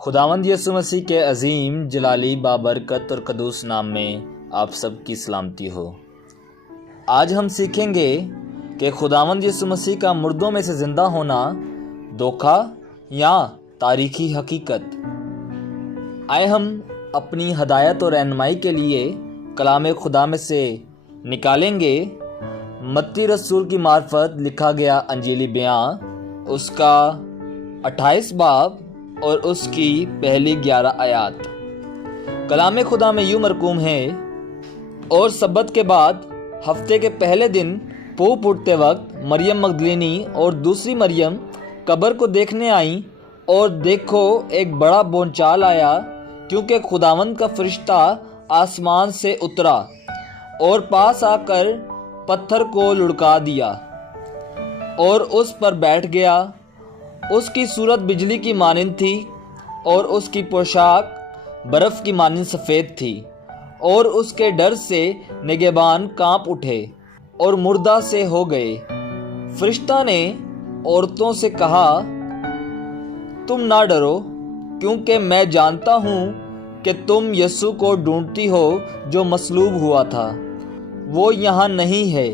خداوند یسوع مسیح کے عظیم جلالی بابرکت اور قدوس نام میں آپ سب کی سلامتی ہو۔ آج ہم سیکھیں گے کہ خداوند یسوع مسیح کا مردوں میں سے زندہ ہونا دھوکہ یا تاریخی حقیقت۔ آئے ہم اپنی ہدایت اور رہنمائی کے لیے کلام خدا میں سے نکالیں گے متی رسول کی معرفت لکھا گیا انجیلی بیان، اس کا 28 باب اور اس کی پہلی 11 آیات۔ کلام خدا میں یوں مرقوم ہے، اور سبت کے بعد ہفتے کے پہلے دن پھوپ اٹھتے وقت مریم مگدلینی اور دوسری مریم قبر کو دیکھنے آئیں، اور دیکھو ایک بڑا بونچال آیا، کیونکہ خداوند کا فرشتہ آسمان سے اترا اور پاس آ کر پتھر کو لڑکا دیا اور اس پر بیٹھ گیا۔ اس کی صورت بجلی کی مانند تھی اور اس کی پوشاک برف کی مانند سفید تھی، اور اس کے ڈر سے نگہبان کانپ اٹھے اور مردہ سے ہو گئے۔ فرشتہ نے عورتوں سے کہا، تم نہ ڈرو، کیونکہ میں جانتا ہوں کہ تم یسوع کو ڈھونڈتی ہو جو مصلوب ہوا تھا۔ وہ یہاں نہیں ہے،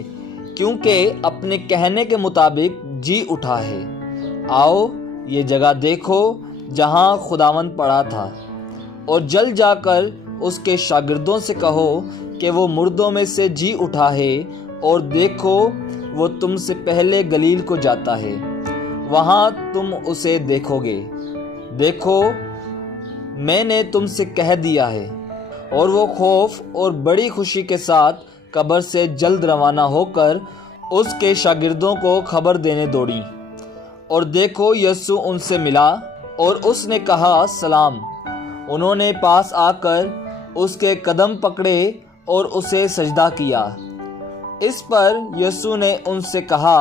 کیونکہ اپنے کہنے کے مطابق جی اٹھا ہے۔ آؤ یہ جگہ دیکھو جہاں خداوند پڑا تھا، اور جل جا کر اس کے شاگردوں سے کہو کہ وہ مردوں میں سے جی اٹھا ہے، اور دیکھو وہ تم سے پہلے گلیل کو جاتا ہے، وہاں تم اسے دیکھو گے۔ دیکھو میں نے تم سے کہہ دیا ہے۔ اور وہ خوف اور بڑی خوشی کے ساتھ قبر سے جلد روانہ ہو کر اس کے شاگردوں کو خبر دینے دوڑی، اور دیکھو یسوع ان سے ملا اور اس نے کہا، سلام۔ انہوں نے پاس آ کر اس کے قدم پکڑے اور اسے سجدہ کیا۔ اس پر یسوع نے ان سے کہا،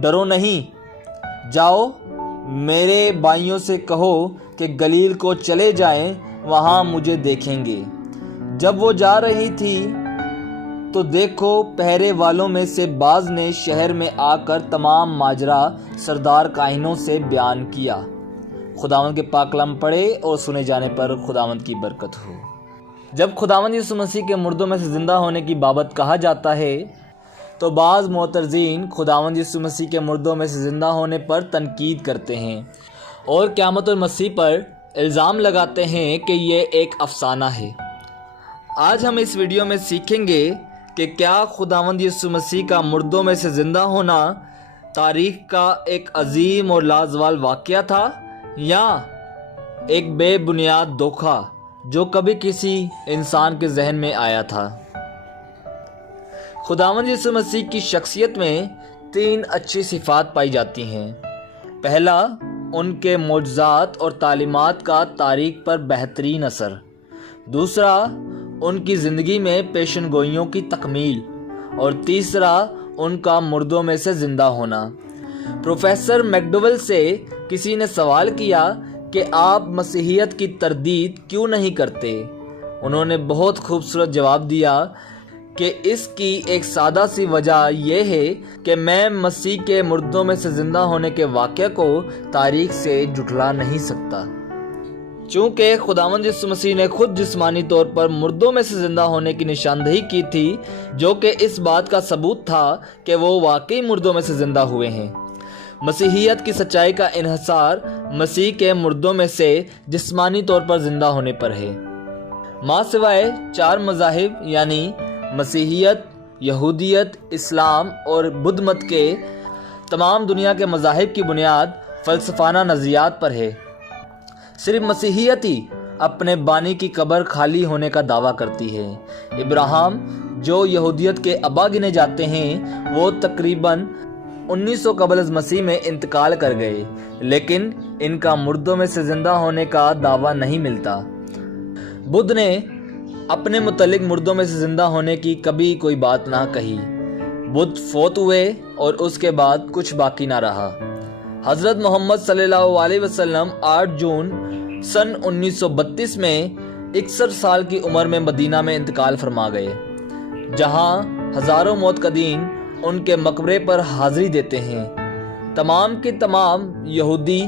ڈرو نہیں، جاؤ میرے بھائیوں سے کہو کہ گلیل کو چلے جائیں، وہاں مجھے دیکھیں گے۔ جب وہ جا رہی تھی تو دیکھو پہرے والوں میں سے بعض نے شہر میں آ کر تمام ماجرا سردار کاہنوں سے بیان کیا۔ خداوند کے پاک کلام پڑھے اور سنے جانے پر خداوند کی برکت ہو۔ جب خداوند یسوع مسیح کے مردوں میں سے زندہ ہونے کی بابت کہا جاتا ہے تو بعض معترضین خداوند یسوع مسیح کے مردوں میں سے زندہ ہونے پر تنقید کرتے ہیں اور قیامت اور مسیح پر الزام لگاتے ہیں کہ یہ ایک افسانہ ہے۔ آج ہم اس ویڈیو میں سیکھیں گے کہ کیا خداوند یسوع مسیح کا مردوں میں سے زندہ ہونا تاریخ کا ایک عظیم اور لازوال واقعہ تھا، یا ایک بے بنیاد دھوکہ جو کبھی کسی انسان کے ذہن میں آیا تھا۔ خداوند یسوع مسیح کی شخصیت میں 3 اچھی صفات پائی جاتی ہیں۔ پہلا، ان کے معجزات اور تعلیمات کا تاریخ پر بہترین اثر۔ دوسرا، ان کی زندگی میں پیشن گوئیوں کی تکمیل۔ اور تیسرا، ان کا مردوں میں سے زندہ ہونا۔ پروفیسر میکڈویل سے کسی نے سوال کیا کہ آپ مسیحیت کی تردید کیوں نہیں کرتے؟ انہوں نے بہت خوبصورت جواب دیا کہ اس کی ایک سادہ سی وجہ یہ ہے کہ میں مسیح کے مردوں میں سے زندہ ہونے کے واقعہ کو تاریخ سے جھٹلا نہیں سکتا۔ چونکہ خداوند یسوع مسیح نے خود جسمانی طور پر مردوں میں سے زندہ ہونے کی نشاندہی کی تھی، جو کہ اس بات کا ثبوت تھا کہ وہ واقعی مردوں میں سے زندہ ہوئے ہیں۔ مسیحیت کی سچائی کا انحصار مسیح کے مردوں میں سے جسمانی طور پر زندہ ہونے پر ہے۔ ماں سوائے 4 مذاہب یعنی مسیحیت، یہودیت، اسلام اور بدھ مت کے تمام دنیا کے مذاہب کی بنیاد فلسفانہ نظریات پر ہے۔ صرف مسیحیت ہی اپنے بانی کی قبر خالی ہونے کا دعویٰ کرتی ہے۔ ابراہیم جو یہودیت کے ابا گنے جاتے ہیں، وہ تقریباً 1900 قبل از مسیح میں انتقال کر گئے، لیکن ان کا مردوں میں سے زندہ ہونے کا دعویٰ نہیں ملتا۔ بدھ نے اپنے متعلق مردوں میں سے زندہ ہونے کی کبھی کوئی بات نہ کہی۔ بدھ فوت ہوئے اور اس کے بعد کچھ باقی نہ رہا۔ حضرت محمد صلی اللہ علیہ وسلم 8 جون سن 1932 میں 61 سال کی عمر میں مدینہ میں انتقال فرما گئے، جہاں ہزاروں معتقدین ان کے مقبرے پر حاضری دیتے ہیں۔ تمام کے تمام یہودی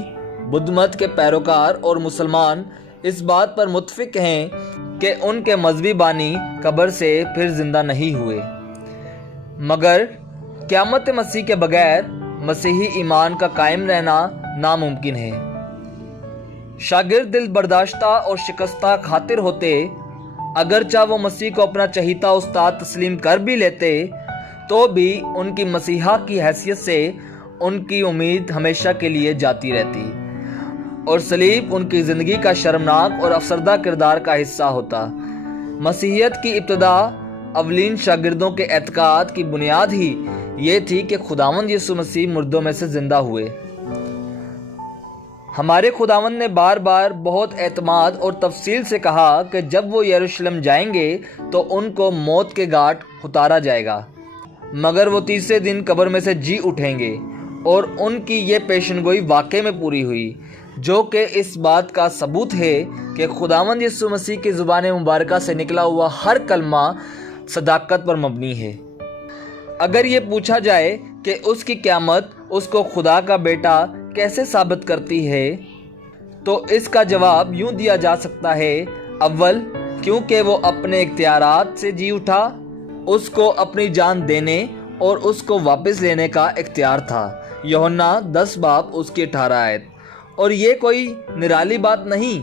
بدھ مت کے پیروکار اور مسلمان اس بات پر متفق ہیں کہ ان کے مذہبی بانی قبر سے پھر زندہ نہیں ہوئے، مگر قیامت مسیح کے بغیر مسیحی ایمان کا قائم رہنا ناممکن ہے۔ شاگرد دل برداشتہ اور شکستہ خاطر ہوتے، اگرچہ وہ مسیح کو اپنا چہیتا استاد تسلیم کر بھی لیتے تو بھی ان کی مسیحا کی حیثیت سے ان کی امید ہمیشہ کے لیے جاتی رہتی، اور صلیب ان کی زندگی کا شرمناک اور افسردہ کردار کا حصہ ہوتا۔ مسیحیت کی ابتدا اولین شاگردوں کے اعتقاد کی بنیاد ہی یہ تھی کہ خداوند یسوع مسیح مردوں میں سے زندہ ہوئے۔ ہمارے خداوند نے بار بار بہت اعتماد اور تفصیل سے کہا کہ جب وہ یروشلم جائیں گے تو ان کو موت کے گھاٹ اتارا جائے گا، مگر وہ تیسرے دن قبر میں سے جی اٹھیں گے، اور ان کی یہ پیشن گوئی واقعے میں پوری ہوئی، جو کہ اس بات کا ثبوت ہے کہ خداوند یسوع مسیح کی زبان مبارکہ سے نکلا ہوا ہر کلمہ صداقت پر مبنی ہے۔ اگر یہ پوچھا جائے کہ اس کی قیامت اس کو خدا کا بیٹا کیسے ثابت کرتی ہے، تو اس کا جواب یوں دیا جا سکتا ہے: اول، کیونکہ وہ اپنے اختیارات سے جی اٹھا، اس کو اپنی جان دینے اور اس کو واپس لینے کا اختیار تھا، یوحنا 10 باب اس کی 18 آیت۔ اور یہ کوئی نرالی بات نہیں،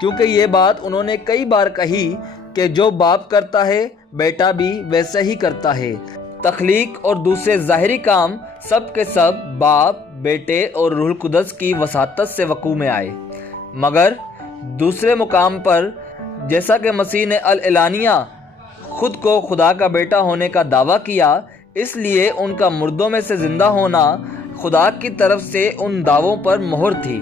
کیونکہ یہ بات انہوں نے کئی بار کہی کہ جو باپ کرتا ہے بیٹا بھی ویسے ہی کرتا ہے۔ تخلیق اور دوسرے ظاہری کام سب کے سب باپ، بیٹے اور روح القدس کی وساطت سے وقوع میں آئے، مگر دوسرے مقام پر جیسا کہ مسیح نے الاعلانیہ خود کو خدا کا بیٹا ہونے کا دعویٰ کیا، اس لیے ان کا مردوں میں سے زندہ ہونا خدا کی طرف سے ان دعووں پر مہر تھی۔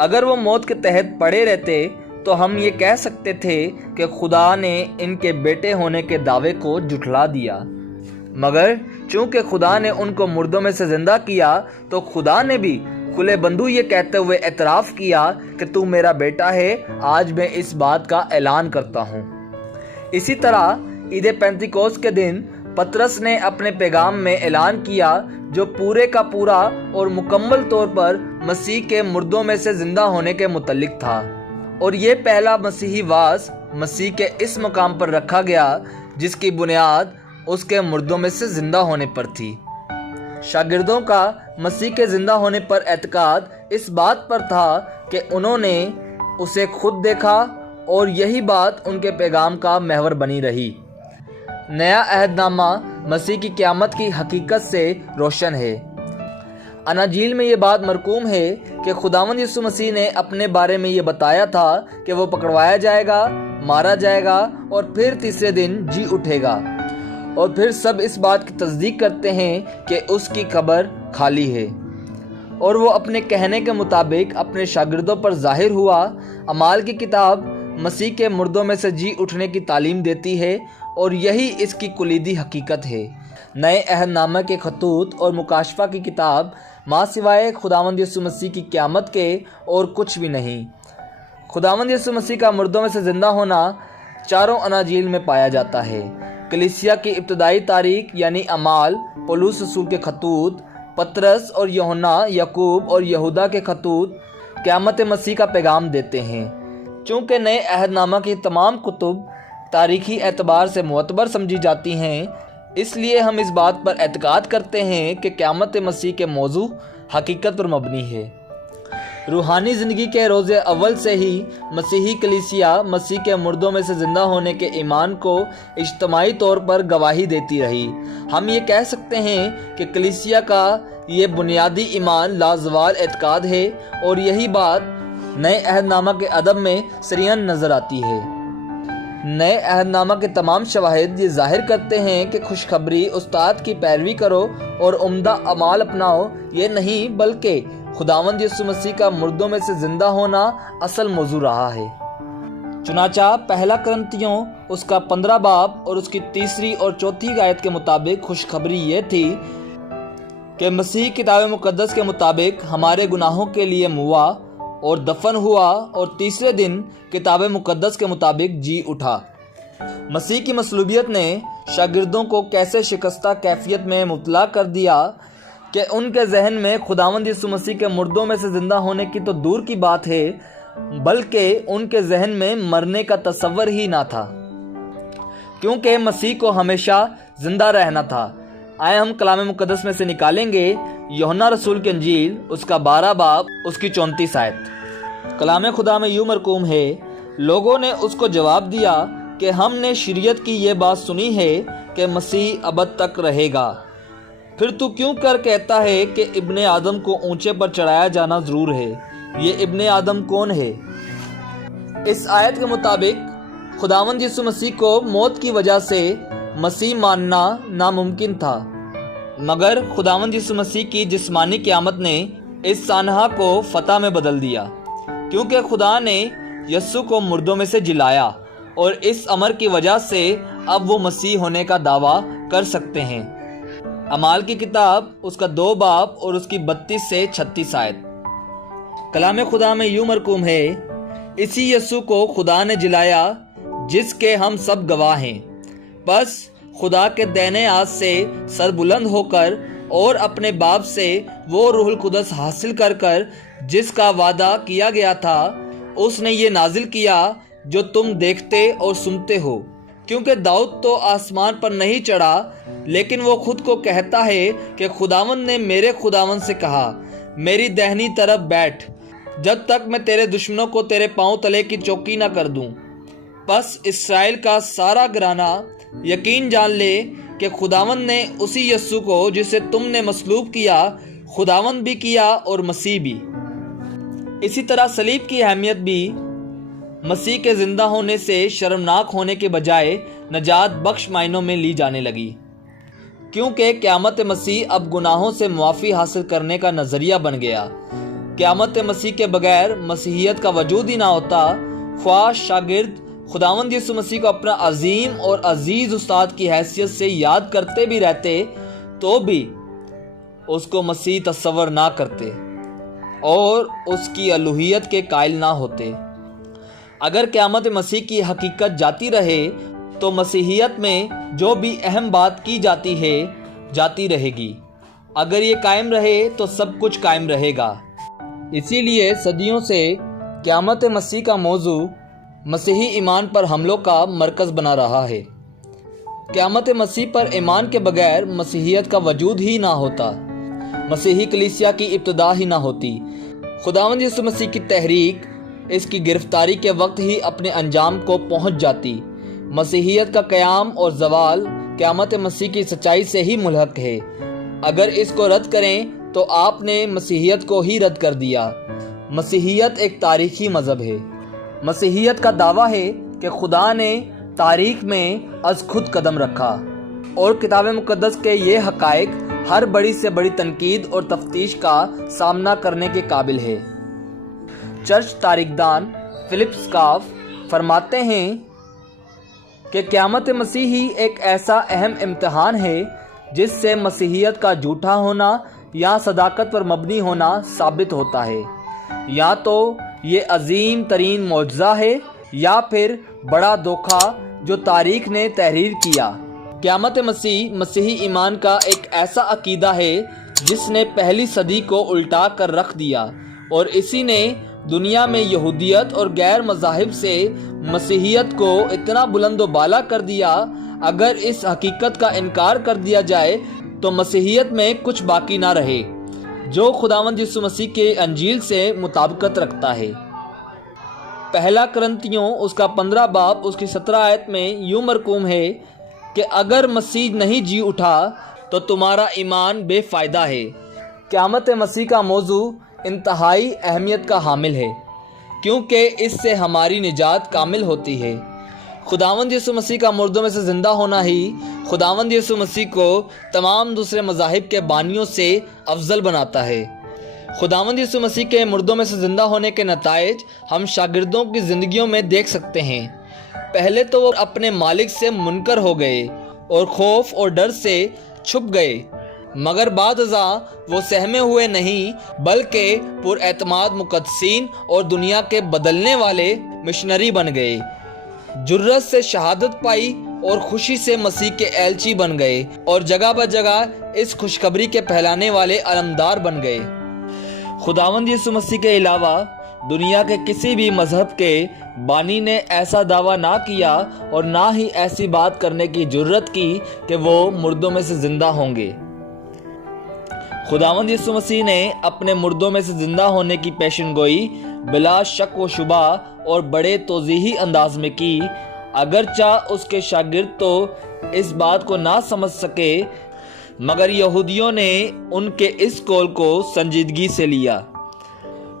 اگر وہ موت کے تحت پڑے رہتے تو ہم یہ کہہ سکتے تھے کہ خدا نے ان کے بیٹے ہونے کے دعوے کو جھٹلا دیا، مگر چونکہ خدا نے ان کو مردوں میں سے زندہ کیا تو خدا نے بھی کھلے بندو یہ کہتے ہوئے اعتراف کیا کہ تو میرا بیٹا ہے، آج میں اس بات کا اعلان کرتا ہوں۔ اسی طرح عید پینتیکوست کے دن پطرس نے اپنے پیغام میں اعلان کیا، جو پورے کا پورا اور مکمل طور پر مسیح کے مردوں میں سے زندہ ہونے کے متعلق تھا، اور یہ پہلا مسیحی وعظ مسیح کے اس مقام پر رکھا گیا جس کی بنیاد اس کے مردوں میں سے زندہ ہونے پر تھی۔ شاگردوں کا مسیح کے زندہ ہونے پر اعتقاد اس بات پر تھا کہ انہوں نے اسے خود دیکھا، اور یہی بات ان کے پیغام کا محور بنی رہی۔ نیا عہد نامہ مسیح کی قیامت کی حقیقت سے روشن ہے۔ اناجیل میں یہ بات مرقوم ہے کہ خداوند یسوع مسیح نے اپنے بارے میں یہ بتایا تھا کہ وہ پکڑوایا جائے گا، مارا جائے گا اور پھر تیسرے دن جی اٹھے گا، اور پھر سب اس بات کی تصدیق کرتے ہیں کہ اس کی قبر خالی ہے، اور وہ اپنے کہنے کے مطابق اپنے شاگردوں پر ظاہر ہوا۔ اعمال کی کتاب مسیح کے مردوں میں سے جی اٹھنے کی تعلیم دیتی ہے، اور یہی اس کی کلیدی حقیقت ہے۔ نئے عہد نامہ کے خطوط اور مکاشفہ کی کتاب ماں سوائے خداوند یسوع مسیح کی قیامت کے اور کچھ بھی نہیں۔ خداوند یسوع مسیح کا مردوں میں سے زندہ ہونا چاروں اناجیل میں پایا جاتا ہے۔ کلیسیا کی ابتدائی تاریخ یعنی اعمال، پولس رسول کے خطوط، پطرس اور یوحنا، یعقوب اور یہودا کے خطوط قیامت مسیح کا پیغام دیتے ہیں۔ چونکہ نئے عہد نامہ کی تمام کتب تاریخی اعتبار سے معتبر سمجھی جاتی ہیں، اس لیے ہم اس بات پر اعتقاد کرتے ہیں کہ قیامت مسیح کے موضوع حقیقت پر مبنی ہے۔ روحانی زندگی کے روز اول سے ہی مسیحی کلیسیا مسیح کے مردوں میں سے زندہ ہونے کے ایمان کو اجتماعی طور پر گواہی دیتی رہی۔ ہم یہ کہہ سکتے ہیں کہ کلیسیا کا یہ بنیادی ایمان لازوال اعتقاد ہے، اور یہی بات نئے عہد نامہ کے ادب میں سریعاً نظر آتی ہے۔ نئے عہد نامہ کے تمام شواہد یہ ظاہر کرتے ہیں کہ خوشخبری استاد کی پیروی کرو اور عمدہ اعمال اپناؤ یہ نہیں، بلکہ خداوند یسوع مسیح کا مردوں میں سے زندہ ہونا اصل موضوع رہا ہے۔ چنانچہ پہلا کرنتیوں اس کا 15 باب اور اس کی 3 اور 4 آیت کے مطابق خوشخبری یہ تھی کہ مسیح کتاب مقدس کے مطابق ہمارے گناہوں کے لیے موا اور دفن ہوا، اور تیسرے دن کتاب مقدس کے مطابق جی اٹھا۔ مسیح کی مصلوبیت نے شاگردوں کو کیسے شکستہ کیفیت میں مبتلا کر دیا کہ ان کے ذہن میں خداوند یسوع مسیح کے مردوں میں سے زندہ ہونے کی تو دور کی بات ہے، بلکہ ان کے ذہن میں مرنے کا تصور ہی نہ تھا، کیونکہ مسیح کو ہمیشہ زندہ رہنا تھا۔ آئے ہم کلام مقدس میں سے نکالیں گے یوحنا رسول کی انجیل، اس کا 12 باب، اس کی 34 آیت۔ کلام خدا میں یوں مرقوم ہے، لوگوں نے اس کو جواب دیا کہ ہم نے شریعت کی یہ بات سنی ہے کہ مسیح ابد تک رہے گا، پھر تو کیوں کر کہتا ہے کہ ابن آدم کو اونچے پر چڑھایا جانا ضرور ہے؟ یہ ابن آدم کون ہے؟ اس آیت کے مطابق خداوند یسوع مسیح کو موت کی وجہ سے مسیح ماننا ناممکن تھا، مگر خداوند یسوع مسیح کی جسمانی قیامت نے اس سانحہ کو فتح میں بدل دیا، کیونکہ خدا نے یسوع کو مردوں میں سے جلایا، اور اس امر کی وجہ سے اب وہ مسیح ہونے کا دعویٰ کر سکتے ہیں۔ اعمال کی کتاب، اس کا 2 باب اور اس کی 32 سے 36 آیت۔ کلام خدا میں یوں مرقوم ہے، اسی یسوع کو خدا نے جلایا جس کے ہم سب گواہ ہیں، بس خدا کے دائیں ہاتھ سے سر بلند ہو کر اور اپنے باپ سے وہ روح القدس حاصل کر کر جس کا وعدہ کیا گیا تھا، اس نے یہ نازل کیا جو تم دیکھتے اور سنتے ہو، کیونکہ داؤد تو آسمان پر نہیں چڑھا، لیکن وہ خود کو کہتا ہے کہ خداوند نے میرے خداوند سے کہا، میری دہنی طرف بیٹھ، جب تک میں تیرے دشمنوں کو تیرے پاؤں تلے کی چوکی نہ کر دوں۔ بس اسرائیل کا سارا گھرانہ یقین جان لے کہ خداوند نے اسی یسوع کو جسے تم نے مصلوب کیا، خداوند بھی کیا اور مسیح بھی۔ اسی طرح صلیب کی اہمیت بھی مسیح کے زندہ ہونے سے شرمناک ہونے کے بجائے نجات بخش معنوں میں لی جانے لگی، کیونکہ قیامت مسیح اب گناہوں سے معافی حاصل کرنے کا نظریہ بن گیا۔ قیامت مسیح کے بغیر مسیحیت کا وجود ہی نہ ہوتا۔ خواہ شاگرد خداوند یسوع مسیح کو اپنا عظیم اور عزیز استاد کی حیثیت سے یاد کرتے بھی رہتے تو بھی اس کو مسیح تصور نہ کرتے اور اس کی الوہیت کے قائل نہ ہوتے۔ اگر قیامت مسیح کی حقیقت جاتی رہے تو مسیحیت میں جو بھی اہم بات کی جاتی ہے جاتی رہے گی، اگر یہ قائم رہے تو سب کچھ قائم رہے گا۔ اسی لیے صدیوں سے قیامت مسیح کا موضوع مسیحی ایمان پر حملوں کا مرکز بنا رہا ہے۔ قیامت مسیح پر ایمان کے بغیر مسیحیت کا وجود ہی نہ ہوتا، مسیحی کلیسیا کی ابتدا ہی نہ ہوتی۔ خداوند یسوع مسیح کی تحریک اس کی گرفتاری کے وقت ہی اپنے انجام کو پہنچ جاتی۔ مسیحیت کا قیام اور زوال قیامت مسیح کی سچائی سے ہی ملحق ہے۔ اگر اس کو رد کریں تو آپ نے مسیحیت کو ہی رد کر دیا۔ مسیحیت ایک تاریخی مذہب ہے۔ مسیحیت کا دعویٰ ہے کہ خدا نے تاریخ میں از خود قدم رکھا، اور کتاب مقدس کے یہ حقائق ہر بڑی سے بڑی تنقید اور تفتیش کا سامنا کرنے کے قابل ہے۔ چرچ تاریخ دان فلپ سکاف فرماتے ہیں کہ قیامت مسیح ہی ایک ایسا اہم امتحان ہے جس سے مسیحیت کا جھوٹا ہونا یا صداقت پر مبنی ہونا ثابت ہوتا ہے۔ یا تو یہ عظیم ترین معجزہ ہے یا پھر بڑا دھوکہ جو تاریخ نے تحریر کیا۔ قیامت مسیح مسیحی ایمان کا ایک ایسا عقیدہ ہے جس نے پہلی صدی کو الٹا کر رکھ دیا، اور اسی نے دنیا میں یہودیت اور غیر مذاہب سے مسیحیت کو اتنا بلند و بالا کر دیا۔ اگر اس حقیقت کا انکار کر دیا جائے تو مسیحیت میں کچھ باقی نہ رہے جو خداوند یسوع مسیح کے انجیل سے مطابقت رکھتا ہے۔ پہلا کرنتیوں، اس کا 15 باب، اس کی 17 آیت میں یوں مرقوم ہے کہ اگر مسیح نہیں جی اٹھا تو تمہارا ایمان بے فائدہ ہے۔ قیامت مسیح کا موضوع انتہائی اہمیت کا حامل ہے، کیونکہ اس سے ہماری نجات کامل ہوتی ہے۔ خداوند یسوع مسیح کا مردوں میں سے زندہ ہونا ہی خداوند یسوع مسیح کو تمام دوسرے مذاہب کے بانیوں سے افضل بناتا ہے۔ خداوند یسوع مسیح کے مردوں میں سے زندہ ہونے کے نتائج ہم شاگردوں کی زندگیوں میں دیکھ سکتے ہیں۔ پہلے تو وہ اپنے مالک سے منکر ہو گئے اور خوف اور ڈر سے چھپ گئے، مگر بعد ازاں وہ سہمے ہوئے نہیں بلکہ پر اعتماد مقدسین اور دنیا کے بدلنے والے مشنری بن گئے، جرأت سے شہادت پائی اور خوشی سے مسیح کے ایلچی بن گئے اور جگہ بہ جگہ اس خوشخبری کے پھیلانے والے علمدار بن گئے۔ خداوند یسوع مسیح کے علاوہ دنیا کے کسی بھی مذہب کے بانی نے ایسا دعویٰ نہ کیا اور نہ ہی ایسی بات کرنے کی جرت کی کہ وہ مردوں میں سے زندہ ہوں گے۔ خداوند یسوع مسیح نے اپنے مردوں میں سے زندہ ہونے کی پیشن گوئی بلا شک و شبہ اور بڑے توضیحی انداز میں کی، اگرچہ اس کے شاگرد تو اس بات کو نہ سمجھ سکے، مگر یہودیوں نے ان کے اس قول کو سنجیدگی سے لیا۔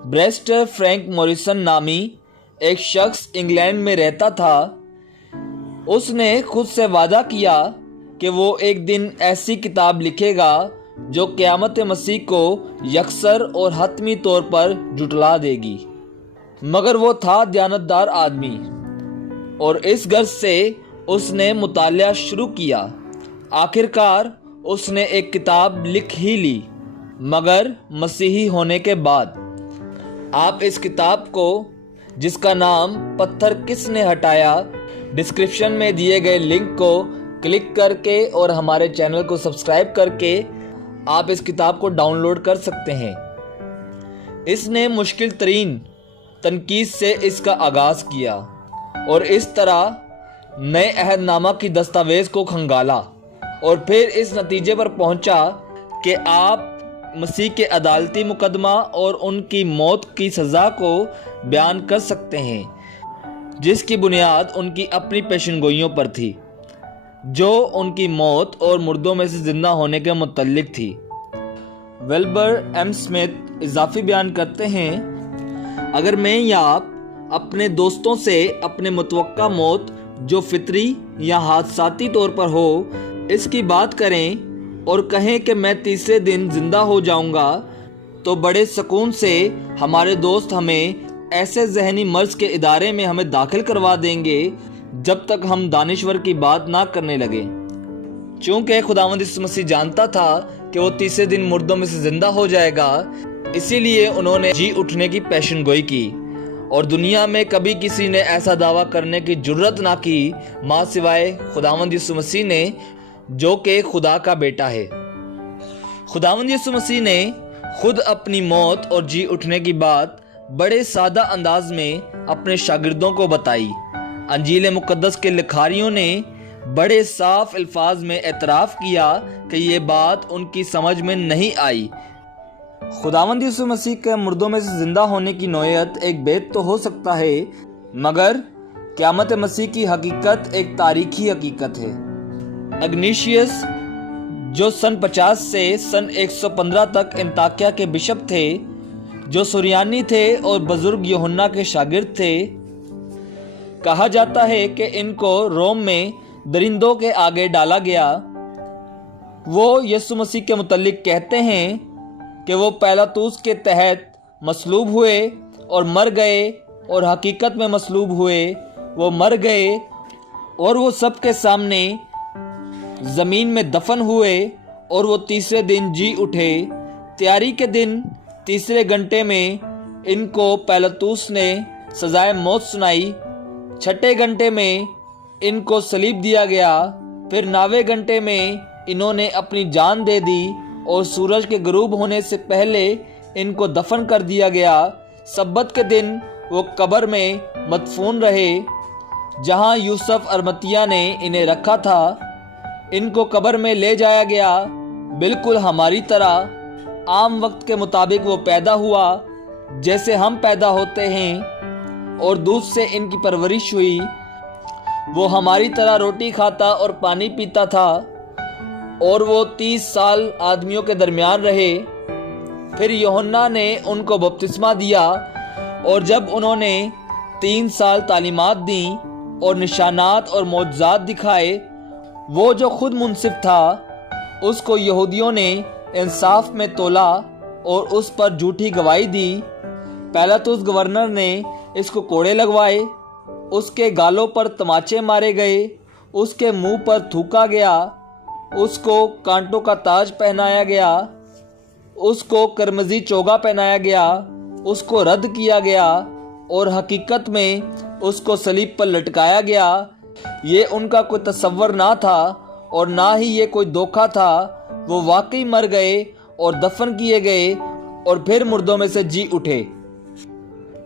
بریسٹر فرینک موریسن نامی ایک شخص انگلینڈ میں رہتا تھا۔ اس نے خود سے وعدہ کیا کہ وہ ایک دن ایسی کتاب لکھے گا جو قیامت مسیح کو یکسر اور حتمی طور پر جھٹلا دے گی، مگر وہ تھا دیانتدار آدمی اور اس غرض سے اس نے مطالعہ شروع کیا۔ آخرکار اس نے ایک کتاب لکھ ہی لی، مگر مسیحی ہونے کے بعد۔ آپ اس کتاب کو، جس کا نام پتھر کس نے ہٹایا، ڈسکرپشن میں دیے گئے لنک کو کلک کر کے اور ہمارے چینل کو سبسکرائب کر کے آپ اس کتاب کو ڈاؤن لوڈ کر سکتے ہیں۔ اس نے مشکل ترین تنقید سے اس کا آغاز کیا اور اس طرح نئے عہد نامہ کی دستاویز کو کھنگالا اور پھر اس نتیجے پر پہنچا کہ آپ مسیح کے عدالتی مقدمہ اور ان کی موت کی سزا کو بیان کر سکتے ہیں، جس کی بنیاد ان کی اپنی پیشن گوئیوں پر تھی، جو ان کی موت اور مردوں میں سے زندہ ہونے کے متعلق تھی۔ ویلبر ایم سمتھ اضافی بیان کرتے ہیں، اگر میں یا آپ اپنے دوستوں سے اپنے متوقع موت جو فطری یا حادثاتی طور پر ہو اس کی بات کریں اور کہیں کہ میں تیسرے دن زندہ ہو جاؤں گا، تو بڑے سکون سے ہمارے دوست ہمیں ایسے ذہنی مرض کے ادارے میں ہمیں داخل کروا دیں گے جب تک ہم دانشور کی بات نہ کرنے لگے۔ چونکہ خداوند یسوع مسیح جانتا تھا کہ وہ تیسرے دن مردوں میں سے زندہ ہو جائے گا، اسی لیے انہوں نے جی اٹھنے کی پیشن گوئی کی، اور دنیا میں کبھی کسی نے ایسا دعویٰ کرنے کی جرت نہ کی ماں سوائے خداوند یسوع مسیح نے، جو کہ خدا کا بیٹا ہے۔ خداوند یسوع مسیح نے خود اپنی موت اور جی اٹھنے کی بات بڑے سادہ انداز میں اپنے شاگردوں کو بتائی۔ انجیل مقدس کے لکھاریوں نے بڑے صاف الفاظ میں اعتراف کیا کہ یہ بات ان کی سمجھ میں نہیں آئی۔ خداوند یسوع مسیح کے مردوں میں سے زندہ ہونے کی نوعیت ایک بیت تو ہو سکتا ہے، مگر قیامت مسیح کی حقیقت ایک تاریخی حقیقت ہے۔ اگنیشیس، جو سن 50 سے سن 115 تک انطاکیہ کے بشپ تھے، جو سریانی تھے اور بزرگ یوحنا کے شاگرد تھے، کہا جاتا ہے کہ ان کو روم میں درندوں کے آگے ڈالا گیا۔ وہ یسوع مسیح کے متعلق کہتے ہیں کہ وہ پیلاطوس کے تحت مصلوب ہوئے اور مر گئے، اور حقیقت میں مصلوب ہوئے، وہ مر گئے اور وہ سب کے سامنے زمین میں دفن ہوئے، اور وہ تیسرے دن جی اٹھے۔ تیاری کے دن تیسرے گھنٹے میں ان کو پیلاطوس نے سزائے موت سنائی، چھٹے گھنٹے میں ان کو صلیب دیا گیا، پھر 9ویں گھنٹے میں انہوں نے اپنی جان دے دی، اور سورج کے غروب ہونے سے پہلے ان کو دفن کر دیا گیا۔ سبت کے دن وہ قبر میں مدفون رہے، جہاں یوسف ارمتیہ نے انہیں رکھا تھا۔ ان کو قبر میں لے جایا گیا، بالکل ہماری طرح عام وقت کے مطابق وہ پیدا ہوا جیسے ہم پیدا ہوتے ہیں، اور دودھ سے ان کی پرورش ہوئی۔ وہ ہماری طرح روٹی کھاتا اور پانی پیتا تھا، اور وہ 30 سال آدمیوں کے درمیان رہے۔ پھر یوحنا نے ان کو بپتسمہ دیا، اور جب انہوں نے 3 سال تعلیمات دیں اور نشانات اور معجزات دکھائے، وہ جو خود منصف تھا اس کو یہودیوں نے انصاف میں تولا اور اس پر جھوٹی گواہی دی۔ پیلاطوس گورنر نے اس کو کوڑے لگوائے، اس کے گالوں پر تماچے مارے گئے، اس کے منہ پر تھوکا گیا، اس کو کانٹوں کا تاج پہنایا گیا، اس کو کرمزی چوگا پہنایا گیا، اس کو رد کیا گیا، اور حقیقت میں اس کو صلیب پر لٹکایا گیا، یہ ان کا کوئی تصور نہ تھا اور نہ ہی یہ کوئی دھوکہ تھا۔ وہ واقعی مر گئے اور دفن کیے گئے اور پھر مردوں میں سے جی اٹھے۔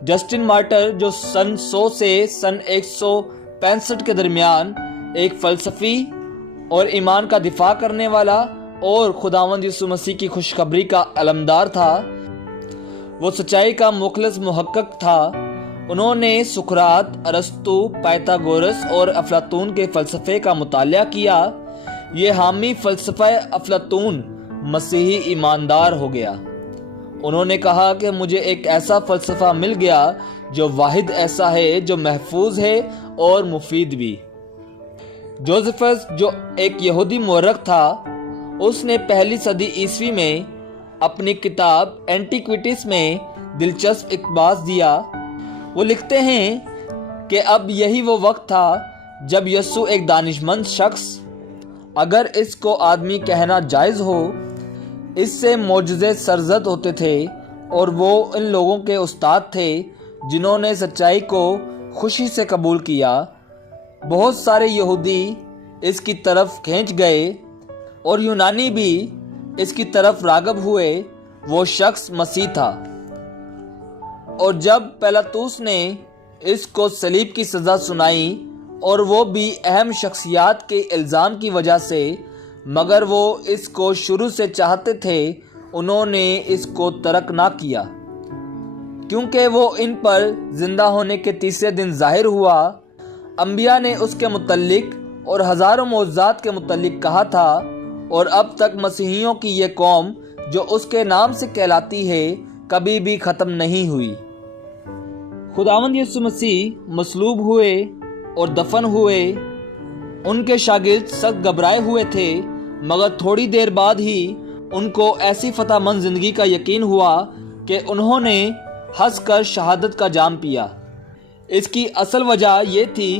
جسٹن مارٹر، جو سن 100 سے سن 165 کے درمیان ایک فلسفی اور ایمان کا دفاع کرنے والا اور خداوند یسوع مسیح کی خوشخبری کا علمدار تھا، وہ سچائی کا مخلص محقق تھا۔ انہوں نے سقراط، ارسطو، پائتھاگورس اور افلاطون کے فلسفے کا مطالعہ کیا۔ یہ حامی فلسفہ افلاطون مسیحی ایماندار ہو گیا۔ انہوں نے کہا کہ مجھے ایک ایسا فلسفہ مل گیا جو واحد ایسا ہے جو محفوظ ہے اور مفید بھی۔ جوزفس، جو ایک یہودی مورخ تھا، اس نے پہلی صدی عیسوی میں اپنی کتاب اینٹیکویٹیز میں دلچسپ اقتباس دیا۔ وہ لکھتے ہیں کہ اب یہی وہ وقت تھا جب یسوع ایک دانشمند شخص، اگر اس کو آدمی کہنا جائز ہو، اس سے معجزے سرزد ہوتے تھے، اور وہ ان لوگوں کے استاد تھے جنہوں نے سچائی کو خوشی سے قبول کیا۔ بہت سارے یہودی اس کی طرف کھینچ گئے اور یونانی بھی اس کی طرف راغب ہوئے۔ وہ شخص مسیح تھا، اور جب پیلاطس نے اس کو صلیب کی سزا سنائی، اور وہ بھی اہم شخصیات کے الزام کی وجہ سے، مگر وہ اس کو شروع سے چاہتے تھے، انہوں نے اس کو ترک نہ کیا، کیونکہ وہ ان پر زندہ ہونے کے تیسرے دن ظاہر ہوا۔ انبیاء نے اس کے متعلق اور ہزاروں معجزات کے متعلق کہا تھا، اور اب تک مسیحیوں کی یہ قوم جو اس کے نام سے کہلاتی ہے کبھی بھی ختم نہیں ہوئی۔ خداوند یسوع مسیح مصلوب ہوئے اور دفن ہوئے۔ ان کے شاگرد سخت گھبرائے ہوئے تھے، مگر تھوڑی دیر بعد ہی ان کو ایسی فتح مند زندگی کا یقین ہوا کہ انہوں نے ہنس کر شہادت کا جام پیا۔ اس کی اصل وجہ یہ تھی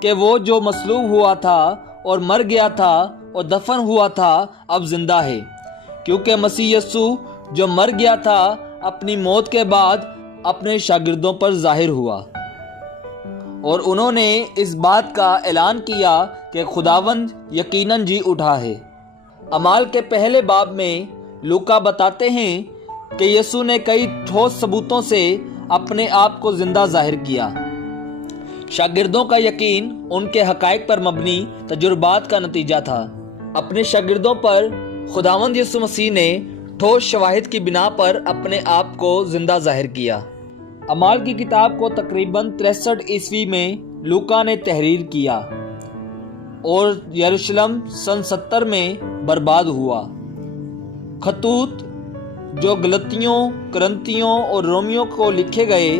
کہ وہ جو مصلوب ہوا تھا اور مر گیا تھا اور دفن ہوا تھا، اب زندہ ہے، کیونکہ مسیح یسوع جو مر گیا تھا اپنی موت کے بعد اپنے شاگردوں پر ظاہر ہوا، اور انہوں نے اس بات کا اعلان کیا کہ خداوند یقیناً جی اٹھا ہے۔ اعمال کے پہلے باب میں لوکا بتاتے ہیں کہ یسوع نے کئی ٹھوس ثبوتوں سے اپنے آپ کو زندہ ظاہر کیا۔ شاگردوں کا یقین ان کے حقائق پر مبنی تجربات کا نتیجہ تھا۔ اپنے شاگردوں پر خداوند یسوع مسیح نے ٹھوس شواہد کی بنا پر اپنے آپ کو زندہ ظاہر کیا۔ اعمال کی کتاب کو تقریباً 63 عیسوی میں لوکا نے تحریر کیا، اور یروشلم سن 70 میں برباد ہوا۔ خطوط جو غلطیوں، کرنتھیوں اور رومیوں کو لکھے گئے،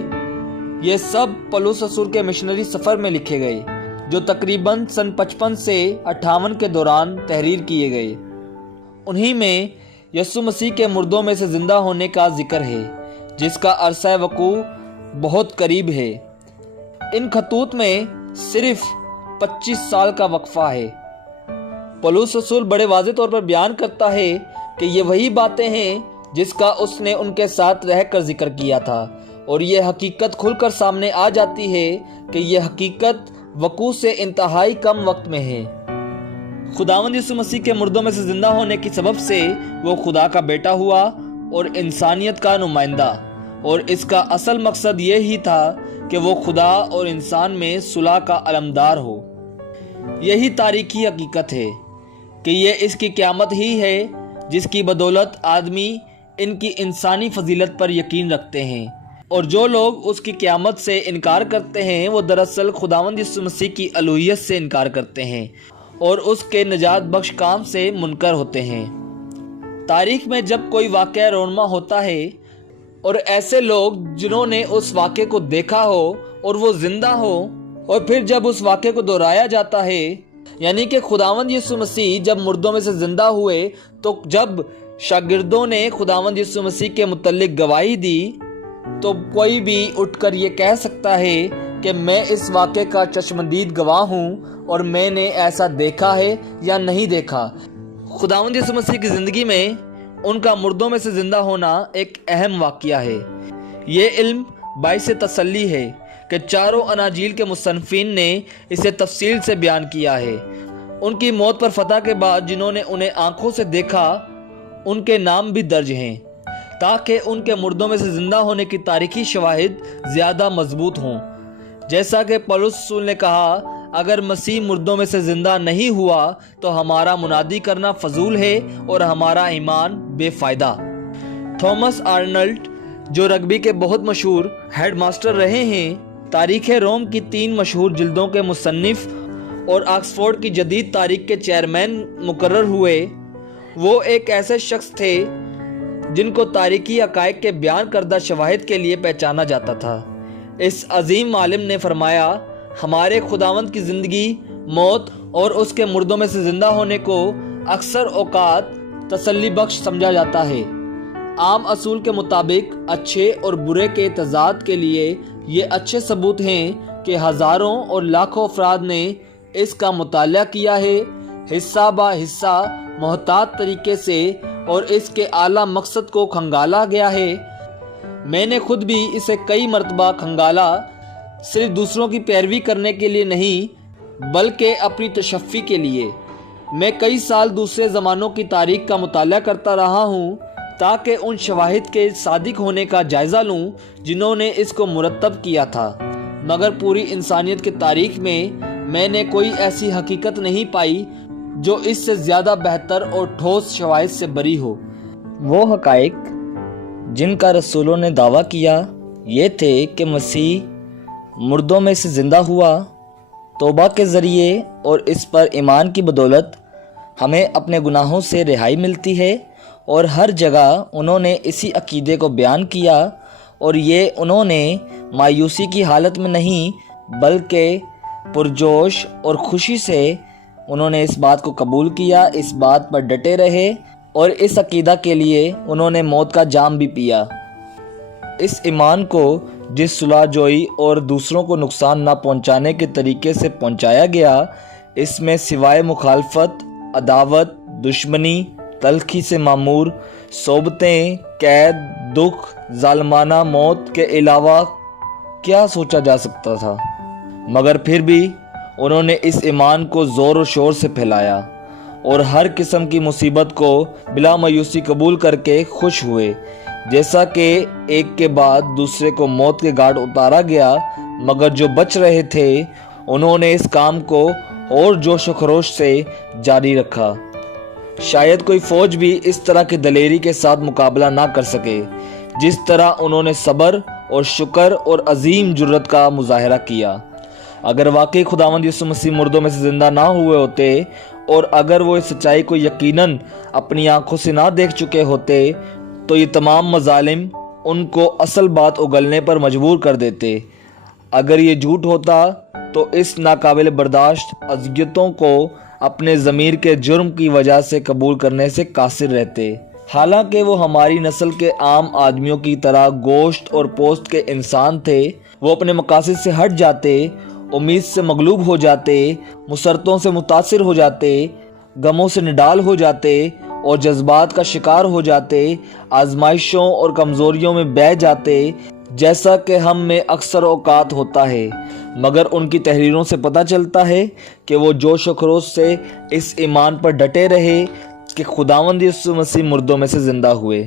یہ سب پولس رسول کے مشنری سفر میں لکھے گئے، جو تقریباً سن 55 سے 58 کے دوران تحریر کیے گئے۔ انہی میں یسوع مسیح کے مردوں میں سے زندہ ہونے کا ذکر ہے، جس کا عرصہ وقوع بہت قریب ہے۔ ان خطوط میں صرف 25 سال کا وقفہ ہے۔ پولس رسول بڑے واضح طور پر بیان کرتا ہے کہ یہ وہی باتیں ہیں جس کا اس نے ان کے ساتھ رہ کر ذکر کیا تھا، اور یہ حقیقت کھل کر سامنے آ جاتی ہے کہ یہ حقیقت وقوع سے انتہائی کم وقت میں ہے۔ خداوند یسوع مسیح کے مردوں میں سے زندہ ہونے کی سبب سے وہ خدا کا بیٹا ہوا اور انسانیت کا نمائندہ، اور اس کا اصل مقصد یہ ہی تھا کہ وہ خدا اور انسان میں صلح کا علمدار ہو۔ یہی تاریخی حقیقت ہے کہ یہ اس کی قیامت ہی ہے جس کی بدولت آدمی ان کی انسانی فضیلت پر یقین رکھتے ہیں، اور جو لوگ اس کی قیامت سے انکار کرتے ہیں وہ دراصل خداوند یسوع مسیح کی الوہیت سے انکار کرتے ہیں اور اس کے نجات بخش کام سے منکر ہوتے ہیں۔ تاریخ میں جب کوئی واقعہ رونما ہوتا ہے اور ایسے لوگ جنہوں نے اس واقعے کو دیکھا ہو اور وہ زندہ ہو، اور پھر جب اس واقعے کو دہرایا جاتا ہے، یعنی کہ خداوند یسوع مسیح جب مردوں میں سے زندہ ہوئے، تو جب شاگردوں نے خداوند یسوع مسیح کے متعلق گواہی دی، تو کوئی بھی اٹھ کر یہ کہہ سکتا ہے کہ میں اس واقعے کا چشمدید گواہ ہوں اور میں نے ایسا دیکھا ہے یا نہیں دیکھا۔ خداوند یسوع مسیح کی زندگی میں ان کا مردوں میں سے زندہ ہونا ایک اہم واقعہ ہے۔ یہ علم باعث تسلی ہے کہ چاروں اناجیل کے مصنفین نے اسے تفصیل سے بیان کیا ہے۔ ان کی موت پر فتح کے بعد جنہوں نے انہیں آنکھوں سے دیکھا ان کے نام بھی درج ہیں، تاکہ ان کے مردوں میں سے زندہ ہونے کی تاریخی شواہد زیادہ مضبوط ہوں۔ جیسا کہ پولس رسول نے کہا، اگر مسیح مردوں میں سے زندہ نہیں ہوا تو ہمارا منادی کرنا فضول ہے اور ہمارا ایمان بے فائدہ۔ تھامس آرنلڈ جو رگبی کے بہت مشہور ہیڈ ماسٹر رہے ہیں، تاریخ روم کی 3 مشہور جلدوں کے مصنف اور آکسفورڈ کی جدید تاریخ کے چیئرمین مقرر ہوئے، وہ ایک ایسے شخص تھے جن کو تاریخی حقائق کے بیان کردہ شواہد کے لیے پہچانا جاتا تھا۔ اس عظیم عالم نے فرمایا، ہمارے خداوند کی زندگی، موت اور اس کے مردوں میں سے زندہ ہونے کو اکثر اوقات تسلی بخش سمجھا جاتا ہے۔ عام اصول کے مطابق اچھے اور برے کے تضاد کے لیے یہ اچھے ثبوت ہیں کہ ہزاروں اور لاکھوں افراد نے اس کا مطالعہ کیا ہے، حصہ با حصہ محتاط طریقے سے، اور اس کے اعلیٰ مقصد کو کھنگالا گیا ہے۔ میں نے خود بھی اسے کئی مرتبہ کھنگالا، صرف دوسروں کی پیروی کرنے کے لیے نہیں بلکہ اپنی تشفی کے لیے۔ میں کئی سال دوسرے زمانوں کی تاریخ کا مطالعہ کرتا رہا ہوں تاکہ ان شواہد کے صادق ہونے کا جائزہ لوں جنہوں نے اس کو مرتب کیا تھا، مگر پوری انسانیت کی تاریخ میں نے کوئی ایسی حقیقت نہیں پائی جو اس سے زیادہ بہتر اور ٹھوس شواہد سے بری ہو۔ وہ حقائق جن کا رسولوں نے دعویٰ کیا یہ تھے کہ مسیح مردوں میں سے زندہ ہوا، توبہ کے ذریعے اور اس پر ایمان کی بدولت ہمیں اپنے گناہوں سے رہائی ملتی ہے، اور ہر جگہ انہوں نے اسی عقیدے کو بیان کیا، اور یہ انہوں نے مایوسی کی حالت میں نہیں بلکہ پرجوش اور خوشی سے انہوں نے اس بات کو قبول کیا، اس بات پر ڈٹے رہے، اور اس عقیدہ کے لیے انہوں نے موت کا جام بھی پیا۔ اس ایمان کو جس صلح جوئی اور دوسروں کو نقصان نہ پہنچانے کے طریقے سے پہنچایا گیا، اس میں سوائے مخالفت، عداوت، دشمنی، تلخی سے معمور صحبتیں، قید، دکھ، ظالمانہ موت کے علاوہ کیا سوچا جا سکتا تھا؟ مگر پھر بھی انہوں نے اس ایمان کو زور و شور سے پھیلایا اور ہر قسم کی مصیبت کو بلا مایوسی قبول کر کے خوش ہوئے۔ جیسا کہ ایک کے بعد دوسرے کو موت کے گھاٹ اتارا گیا، مگر جو بچ رہے تھے انہوں نے اس کام کو اور جوش و خروش سے جاری رکھا۔ شاید کوئی فوج بھی اس طرح کی دلیری کے ساتھ مقابلہ نہ کر سکے جس طرح انہوں نے صبر اور شکر اور عظیم جرت کا مظاہرہ کیا۔ اگر واقعی خداوند یسوع مسیح مردوں میں سے زندہ نہ ہوئے ہوتے، اور اگر وہ اس سچائی کو یقیناً اپنی آنکھوں سے نہ دیکھ چکے ہوتے، تو یہ تمام مظالم ان کو اصل بات اگلنے پر مجبور کر دیتے۔ اگر یہ جھوٹ ہوتا تو اس ناقابل برداشت اذیتوں کو اپنے ضمیر کے جرم کی وجہ سے قبول کرنے سے قاصر رہتے۔ حالانکہ وہ ہماری نسل کے عام آدمیوں کی طرح گوشت اور پوست کے انسان تھے، وہ اپنے مقاصد سے ہٹ جاتے، امید سے مغلوب ہو جاتے، مسرتوں سے متاثر ہو جاتے، غموں سے نڈال ہو جاتے اور جذبات کا شکار ہو جاتے، آزمائشوں اور کمزوریوں میں بہہ جاتے، جیسا کہ ہم میں اکثر اوقات ہوتا ہے۔ مگر ان کی تحریروں سے پتہ چلتا ہے کہ وہ جوش و خروش سے اس ایمان پر ڈٹے رہے کہ خداوند یسوع مسیح مردوں میں سے زندہ ہوئے،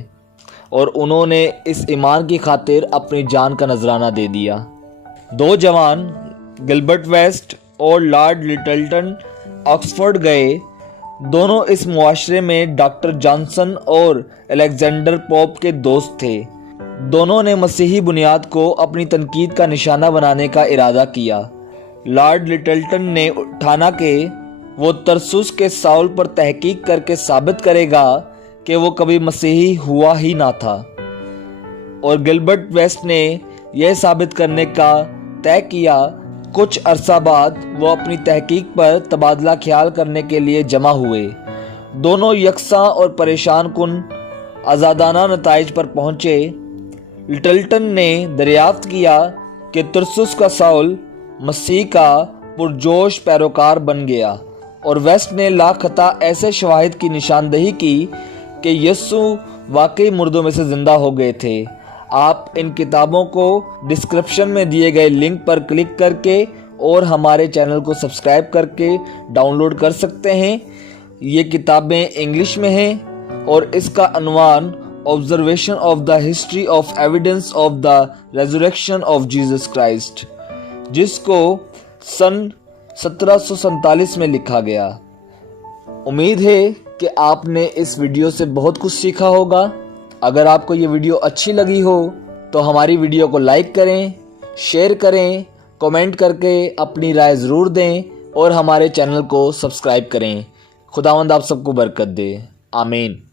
اور انہوں نے اس ایمان کی خاطر اپنی جان کا نذرانہ دے دیا۔ 2 جوان گلبرٹ ویسٹ اور لارڈ لٹلٹن آکسفورڈ گئے۔ دونوں اس معاشرے میں ڈاکٹر جانسن اور الیگزینڈر پوپ کے دوست تھے۔ دونوں نے مسیحی بنیاد کو اپنی تنقید کا نشانہ بنانے کا ارادہ کیا۔ لارڈ لٹلٹن نے ٹھانا کہ وہ ترسوس کے ساؤل پر تحقیق کر کے ثابت کرے گا کہ وہ کبھی مسیحی ہوا ہی نہ تھا، اور گلبرٹ ویسٹ نے یہ ثابت کرنے کا طے کیا۔ کچھ عرصہ بعد وہ اپنی تحقیق پر تبادلہ خیال کرنے کے لیے جمع ہوئے۔ دونوں یکساں اور پریشان کن آزادانہ نتائج پر پہنچے۔ لٹلٹن نے دریافت کیا کہ ترسوس کا ساؤل مسیح کا پرجوش پیروکار بن گیا، اور ویسٹ نے لاخطہ ایسے شواہد کی نشاندہی کی کہ یسوع واقعی مردوں میں سے زندہ ہو گئے تھے۔ آپ ان کتابوں کو ڈسکرپشن میں دیے گئے لنک پر کلک کر کے اور ہمارے چینل کو سبسکرائب کر کے ڈاؤن لوڈ کر سکتے ہیں۔ یہ کتابیں انگلش میں ہیں اور اس کا عنوان observation of the history of evidence of the resurrection of Jesus Christ, جس کو سن 1747 میں لکھا گیا۔ امید ہے کہ آپ نے اس ویڈیو سے بہت کچھ سیکھا ہوگا۔ اگر آپ کو یہ ویڈیو اچھی لگی ہو تو ہماری ویڈیو کو لائک کریں، شیئر کریں، کمنٹ کر کے اپنی رائے ضرور دیں اور ہمارے چینل کو سبسکرائب کریں۔ خداوند آپ سب کو برکت دے، آمین۔